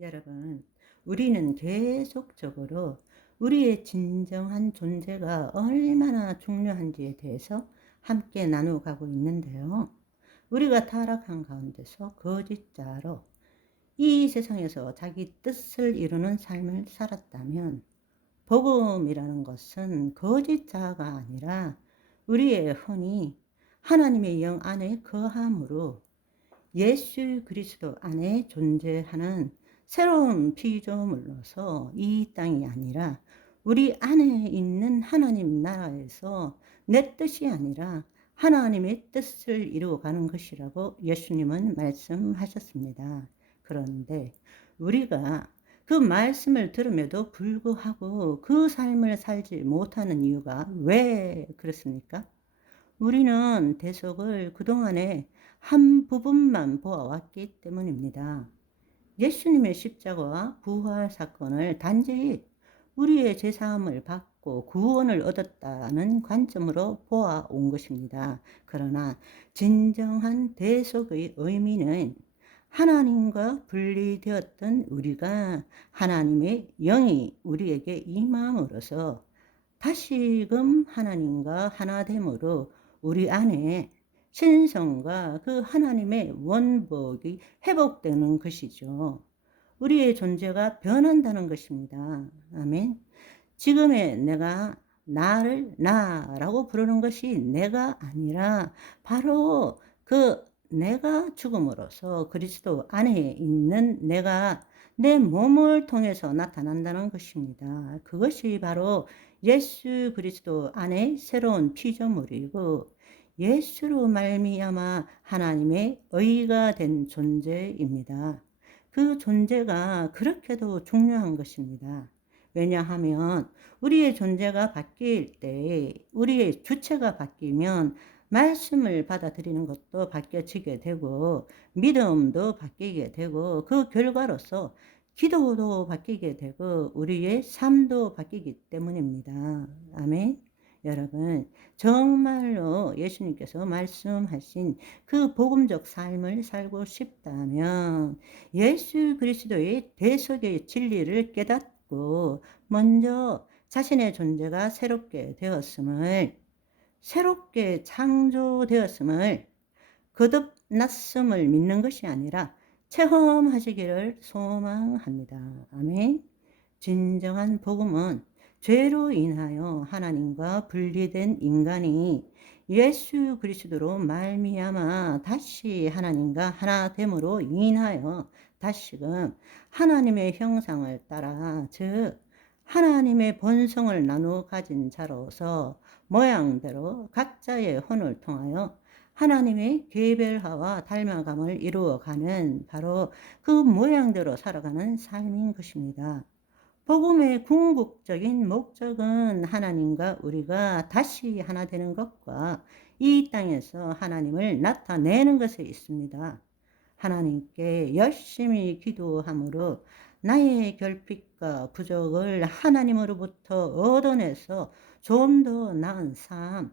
여러분, 우리는 계속적으로 우리의 진정한 존재가 얼마나 중요한지에 대해서 함께 나누어가고 있는데요. 우리가 타락한 가운데서 거짓자로 이 세상에서 자기 뜻을 이루는 삶을 살았다면, 복음이라는 것은 거짓자가 아니라 우리의 혼이 하나님의 영 안에 거함으로 예수 그리스도 안에 존재하는 새로운 피조물로서 이 땅이 아니라 우리 안에 있는 하나님 나라에서 내 뜻이 아니라 하나님의 뜻을 이루어가는 것이라고 예수님은 말씀하셨습니다. 그런데 우리가 그 말씀을 들음에도 불구하고 그 삶을 살지 못하는 이유가 왜 그렇습니까? 우리는 대속을 그동안에 한 부분만 보아왔기 때문입니다. 예수님의 십자가와 부활 사건을 단지 우리의 죄사함을 받고 구원을 얻었다는 관점으로 보아온 것입니다. 그러나 진정한 대속의 의미는 하나님과 분리되었던 우리가 하나님의 영이 우리에게 임함으로써 다시금 하나님과 하나됨으로 우리 안에 신성과 그 하나님의 원복이 회복되는 것이죠. 우리의 존재가 변한다는 것입니다. 아멘. 지금의 내가 나를 나라고 부르는 것이 내가 아니라 바로 그 내가 죽음으로써 그리스도 안에 있는 내가 내 몸을 통해서 나타난다는 것입니다. 그것이 바로 예수 그리스도 안에 새로운 피조물이고 예수로 말미암아 하나님의 의가 된 존재입니다. 그 존재가 그렇게도 중요한 것입니다. 왜냐하면 우리의 존재가 바뀔 때 우리의 주체가 바뀌면 말씀을 받아들이는 것도 바뀌어지게 되고 믿음도 바뀌게 되고 그 결과로서 기도도 바뀌게 되고 우리의 삶도 바뀌기 때문입니다. 아멘. 여러분, 정말로 예수님께서 말씀하신 그 복음적 삶을 살고 싶다면 예수 그리스도의 대속의 진리를 깨닫고 먼저 자신의 존재가 새롭게 되었음을, 새롭게 창조되었음을, 거듭났음을 믿는 것이 아니라 체험하시기를 소망합니다. 아멘. 진정한 복음은 죄로 인하여 하나님과 분리된 인간이 예수 그리스도로 말미암아 다시 하나님과 하나됨으로 인하여 다시금 하나님의 형상을 따라, 즉 하나님의 본성을 나누어 가진 자로서 모양대로 각자의 혼을 통하여 하나님의 개별화와 닮아감을 이루어가는 바로 그 모양대로 살아가는 삶인 것입니다. 복음의 궁극적인 목적은 하나님과 우리가 다시 하나 되는 것과 이 땅에서 하나님을 나타내는 것에 있습니다. 하나님께 열심히 기도함으로 나의 결핍과 부족을 하나님으로부터 얻어내서 좀 더 나은 삶,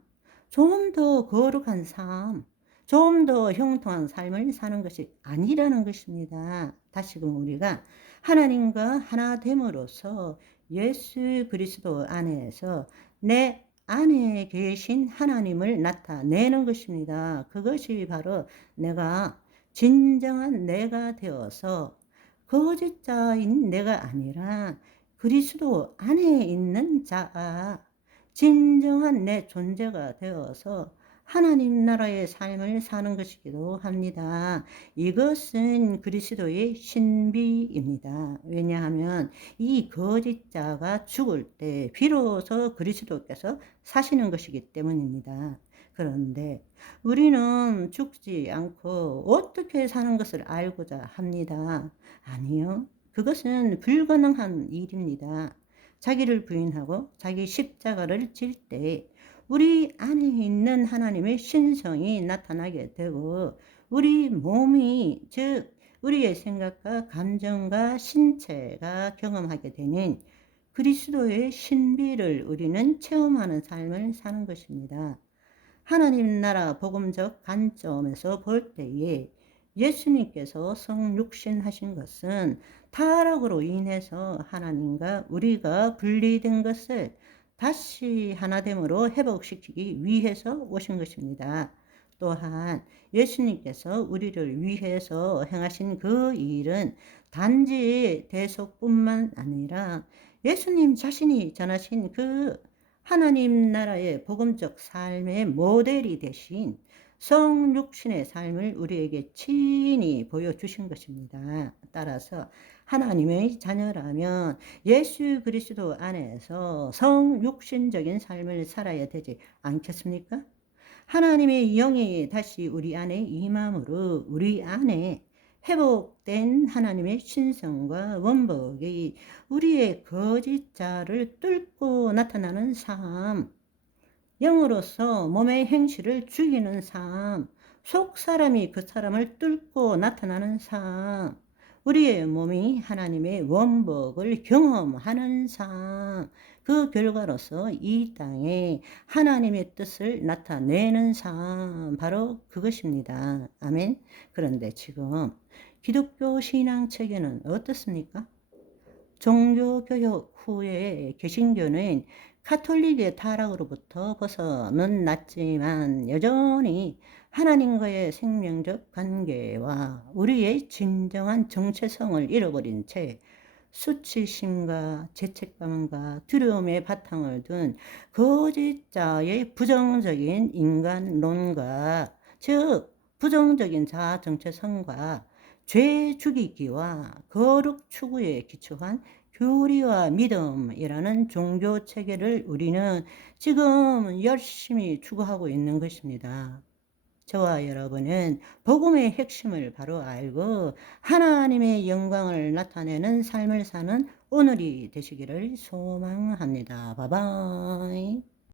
좀 더 거룩한 삶, 좀 더 형통한 삶을 사는 것이 아니라는 것입니다. 다시금 우리가 하나님과 하나 됨으로써 예수 그리스도 안에서 내 안에 계신 하나님을 나타내는 것입니다. 그것이 바로 내가 진정한 내가 되어서 거짓자인 내가 아니라 그리스도 안에 있는 자아, 진정한 내 존재가 되어서 하나님 나라의 삶을 사는 것이기도 합니다. 이것은 그리스도의 신비입니다. 왜냐하면 이 거짓자가 죽을 때 비로소 그리스도께서 사시는 것이기 때문입니다. 그런데 우리는 죽지 않고 어떻게 사는 것을 알고자 합니다. 아니요. 그것은 불가능한 일입니다. 자기를 부인하고 자기 십자가를 질 때 우리 안에 있는 하나님의 신성이 나타나게 되고 우리 몸이, 즉 우리의 생각과 감정과 신체가 경험하게 되는 그리스도의 신비를 우리는 체험하는 삶을 사는 것입니다. 하나님 나라 복음적 관점에서 볼 때에 예수님께서 성육신하신 것은 타락으로 인해서 하나님과 우리가 분리된 것을 다시 하나됨으로 회복시키기 위해서 오신 것입니다. 또한 예수님께서 우리를 위해서 행하신 그 일은 단지 대속뿐만 아니라 예수님 자신이 전하신 그 하나님 나라의 복음적 삶의 모델이 되신 성육신의 삶을 우리에게 친히 보여주신 것입니다. 따라서 하나님의 자녀라면 예수 그리스도 안에서 성육신적인 삶을 살아야 되지 않겠습니까? 하나님의 영이 다시 우리 안에 임함으로 우리 안에 회복된 하나님의 신성과 원복이 우리의 거짓 자를 뚫고 나타나는 삶, 영으로서 몸의 행실을 죽이는 삶, 속 사람이 그 사람을 뚫고 나타나는 삶, 우리의 몸이 하나님의 원복을 경험하는 삶, 그 결과로서 이 땅에 하나님의 뜻을 나타내는 삶, 바로 그것입니다. 아멘. 그런데 지금 기독교 신앙 체계는 어떻습니까? 종교교육 후에 개신교는 카톨릭의 타락으로부터 벗어는 났지만 여전히 하나님과의 생명적 관계와 우리의 진정한 정체성을 잃어버린 채 수치심과 죄책감과 두려움의 바탕을 둔 거짓자의 부정적인 인간론과, 즉 부정적인 자아 정체성과 죄 죽이기와 거룩 추구에 기초한 교리와 믿음이라는 종교 체계를 우리는 지금 열심히 추구하고 있는 것입니다. 저와 여러분은 복음의 핵심을 바로 알고 하나님의 영광을 나타내는 삶을 사는 오늘이 되시기를 소망합니다. 바이바이.